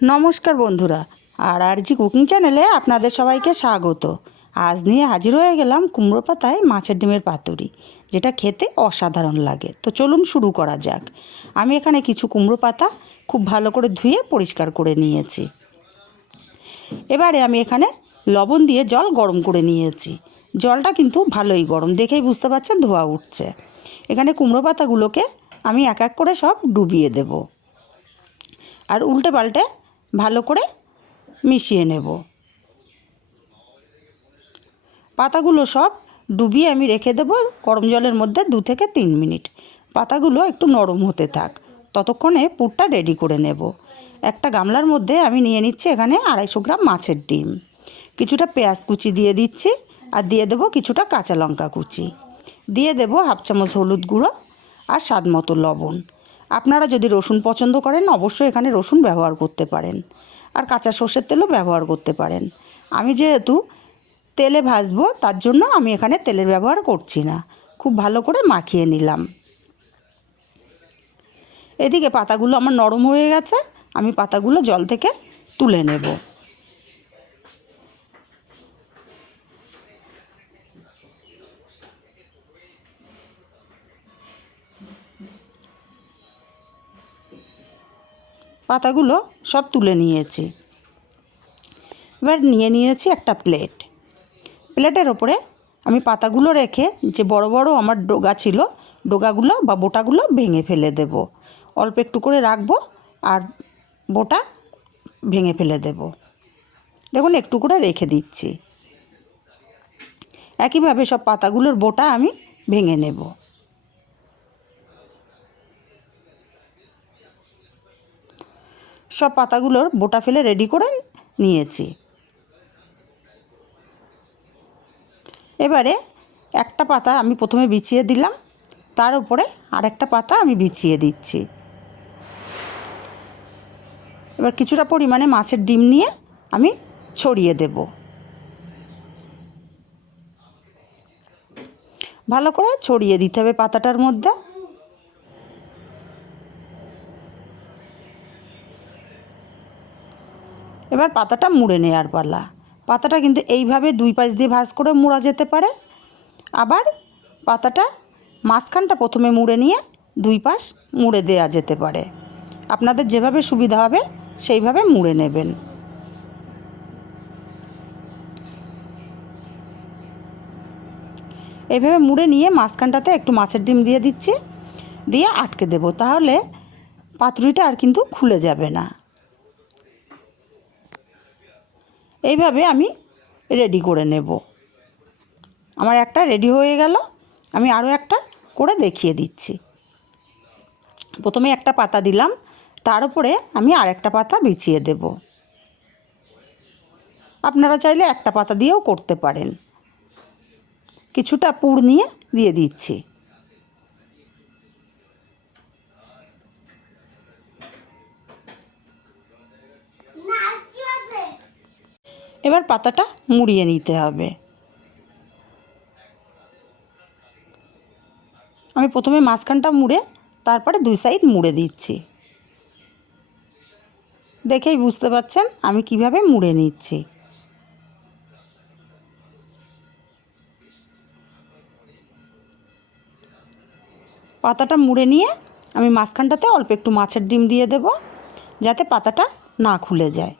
নমস্কার বন্ধুরা, আর আর জি কুকিং চ্যানেলে আপনাদের সবাইকে স্বাগত। আজ নিয়ে হাজির হয়ে গেলাম কুমড়ো পাতায় মাছের ডিমের পাতুরি, যেটা খেতে অসাধারণ লাগে। তো চলুন শুরু করা যাক। আমি এখানে কিছু কুমড়ো পাতা খুব ভালো করে ধুয়ে পরিষ্কার করে নিয়েছি। এবারে আমি এখানে লবণ দিয়ে জল গরম করে নিয়েছি। জলটা কিন্তু ভালোই গরম, দেখেই বুঝতে পারছেন ধোয়া উঠছে। এখানে কুমড়ো পাতাগুলোকে আমি এক এক করে সব ডুবিয়ে দেব। আর উল্টে পাল্টে ভালো করে মিশিয়ে নেব। পাতাগুলো সব ডুবিয়ে আমি রেখে দেবো গরম জলের মধ্যে দু থেকে তিন মিনিট। পাতাগুলো একটু নরম হতে থাক। ততক্ষণে পুরটা রেডি করে নেব। একটা গামলার মধ্যে আমি নিয়ে নিচ্ছি এখানে আড়াইশো গ্রাম মাছের ডিম। কিছুটা পেঁয়াজ কুচি দিয়ে দিচ্ছি আর দিয়ে দেবো কিছুটা কাঁচা লঙ্কা কুচি। দিয়ে দেবো হাফ চামচ হলুদ গুঁড়ো আর স্বাদ মতো লবণ। আপনারা যদি রসুন পছন্দ করেন, অবশ্যই এখানে রসুন ব্যবহার করতে পারেন। আর কাঁচা সর্ষের তেলও ব্যবহার করতে পারেন। আমি যেহেতু তেলে ভাজবো, তার জন্য আমি এখানে তেলের ব্যবহার করছি না। খুব ভালো করে মাখিয়ে নিলাম। এদিকে পাতাগুলো আমার নরম হয়ে গেছে, আমি পাতাগুলো জল থেকে তুলে নেব। পাতাগুলো সব তুলে নিয়েছি। এবার নিয়ে নিয়েছি একটা প্লেট। প্লেটের ওপরে আমি পাতাগুলো রেখে যে বড় বড় আমার ডোগা ছিল, ডোগাগুলো বা বোটাগুলো ভেঙে ফেলে দেব। অল্প একটু করে রাখব আর বোটা ভেঙে ফেলে দেব। দেখুন, একটু করে রেখে দিচ্ছি। একইভাবে সব পাতাগুলোর বোটা আমি ভেঙে নেব। সব পাতাগুলোর বোটা ফেলে রেডি করে নিয়েছি। এবারে একটা পাতা আমি প্রথমে বিছিয়ে দিলাম, তার উপরে আরেকটা পাতা আমি বিছিয়ে দিচ্ছি। এবার কিছুটা পরিমাণে মাছের ডিম নিয়ে আমি ছড়িয়ে দেব। ভালো করে ছড়িয়ে দিতে হবে পাতাটার মধ্যে। এবার পাতাটা মুড়ে নেওয়ার পালা। পাতাটা কিন্তু এইভাবে দুই পাশ দিয়ে ভাঁজ করে মুড়া যেতে পারে। আবার পাতাটা মাঝখানটা প্রথমে মুড়ে নিয়ে দুই পাশ মুড়ে দেওয়া যেতে পারে। আপনাদের যেভাবে সুবিধা হবে সেইভাবে মুড়ে নেবেন। এইভাবে মুড়ে নিয়ে মাঝখানটাতে একটু মাছের ডিম দিয়ে দিচ্ছি, দিয়ে আটকে দেব। তাহলে পাতুরিটা আর কিন্তু খুলে যাবে না। এইভাবে আমি রেডি করে নেব। আমার একটা রেডি হয়ে গেল। আমি আরও একটা করে দেখিয়ে দিচ্ছি। প্রথমে একটা পাতা দিলাম। তার উপরে আমি আর একটা পাতা বিছিয়ে দেব। আপনারা চাইলে একটা পাতা দিয়েও করতে পারেন। কিছুটা পুর নিয়ে দিয়ে দিচ্ছি। এবার পাতাটা মুড়িয়ে নিতে হবে। আমি প্রথমে মাঝখানটা মুড়ে, তারপরে দুই সাইড মুড়ে দিচ্ছি। দেখেই বুঝতে পারছেন আমি কীভাবে মুড়ে নিচ্ছি। পাতাটা মুড়ে নিয়ে আমি মাঝখানটাতে অল্প একটু মাছের ডিম দিয়ে দেব, যাতে পাতাটা না খুলে যায়।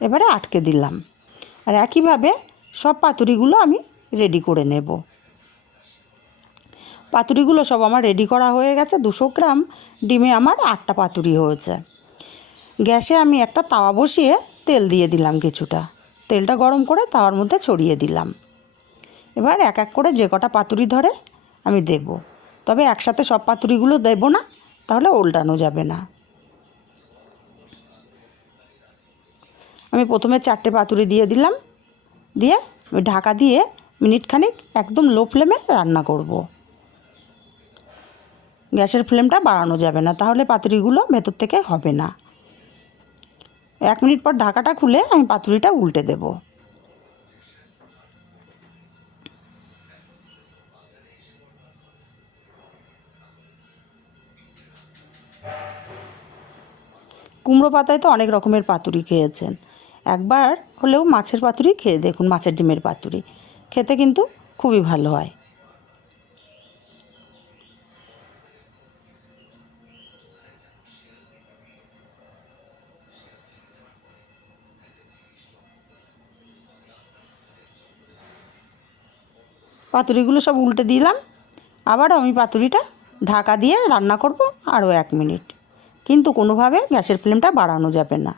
এবারে আটকে দিলাম। আর একইভাবে সব পাতুরিগুলো আমি রেডি করে নেব। পাতুরিগুলো সব আমার রেডি করা হয়ে গেছে। দুশো গ্রাম ডিমে আমার আটটা পাতুরি হয়েছে। গ্যাসে আমি একটা তাওয়া বসিয়ে তেল দিয়ে দিলাম কিছুটা। তেলটা গরম করে তাওয়ার মধ্যে ছড়িয়ে দিলাম। এবার এক এক করে যে কটা পাতুরি ধরে আমি দেব। তবে একসাথে সব পাতুরিগুলো দেব না, তাহলে উল্টানো যাবে না। আমি প্রথমে চারটে পাতুরি দিয়ে দিলাম। দিয়ে আমি ঢাকা দিয়ে মিনিট খানিক একদম লো ফ্লেমে রান্না করব। গ্যাসের ফ্লেমটা বাড়ানো যাবে না, তাহলে পাতুরিগুলো ভেতর থেকে হবে না। এক মিনিট পর ঢাকাটা খুলে আমি পাতুরিটা উল্টে দেব। কুমড়ো পাতায় তো অনেক রকমের পাতুরি খেয়েছেন। একবার হলেও মাছের পাতুরি খেয়ে দেখুন, মাছের ডিমের পাতুরি। খেতে কিন্তু খুবই ভালো হয়। পাতুরিগুলো সব উল্টে দিলাম। আবার আমি পাতুরিটা ঢাকা দিয়ে রান্না করব আরও এক মিনিট। কিন্তু কোনোভাবে গ্যাসের ফ্লেমটা বাড়ানো যাবে না।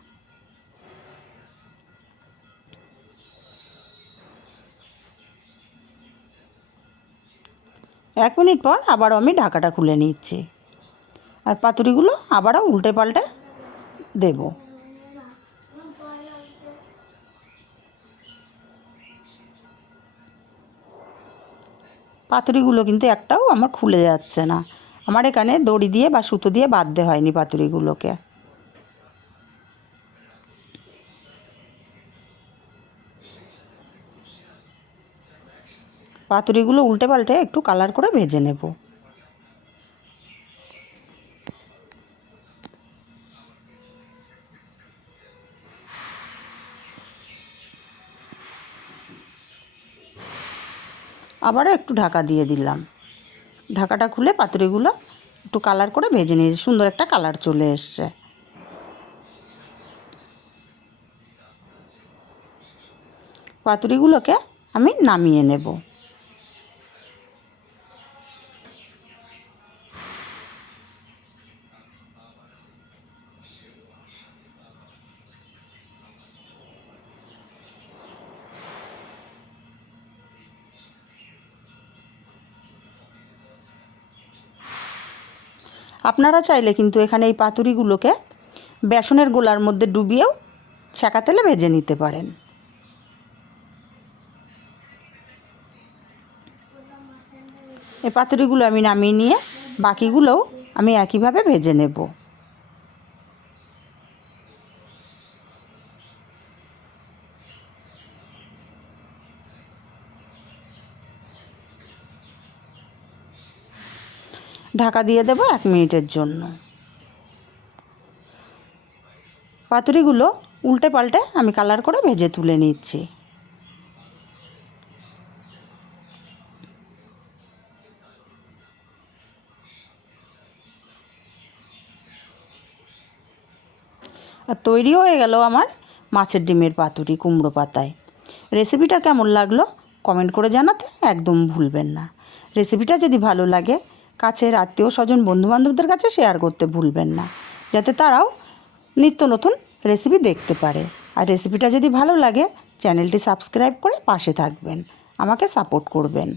এক মিনিট পর আবারও আমি ঢাকাটা খুলে নিচ্ছি। আর পাতুরিগুলো আবারও উল্টে পাল্টে দেবো। পাতুরিগুলো কিন্তু একটাও আমার খুলে যাচ্ছে না। আমার এখানে দড়ি দিয়ে বা সুতো দিয়ে বাঁধতে হয়নি পাতুরিগুলোকে। পাতুরিগুলো উল্টে পাল্টে একটু কালার করে ভেজে নেব। আবারও একটু ঢাকা দিয়ে দিলাম। ঢাকাটা খুলে পাতুরিগুলো একটু কালার করে ভেজে নিয়েছি, সুন্দর একটা কালার চলে এসছে। পাতুরিগুলোকে আমি নামিয়ে নেব। আপনারা চাইলে কিন্তু এখানে এই পাতুরিগুলোকে বেসনের গোলার মধ্যে ডুবিয়েও ছ্যাঁকা তেলে ভেজে নিতে পারেন। এই পাতুরিগুলো আমি নামিয়ে নিয়ে বাকিগুলোও আমি একইভাবে ভেজে নেব। ঢাকা দিয়ে দেবো এক মিনিটের জন্য। পাতুরিগুলো উল্টে পাল্টে আমি কালার করে ভেজে তুলে নিচ্ছি। আর তৈরি হয়ে গেল আমার মাছের ডিমের পাতুরি কুমড়ো পাতায়। রেসিপিটা কেমন লাগল কমেন্ট করে জানাতে একদম ভুলবেন না। রেসিপিটা যদি ভালো লাগে কাছের আত্মীয় স্বজন, বন্ধুবান্ধবদের কাছে শেয়ার করতে ভুলবেন না, যাতে তারাও নিত্য নতুন রেসিপি দেখতে পারে। আর রেসিপিটা যদি ভালো লাগে চ্যানেলটি সাবস্ক্রাইব করে পাশে থাকবেন, আমাকে সাপোর্ট করবেন।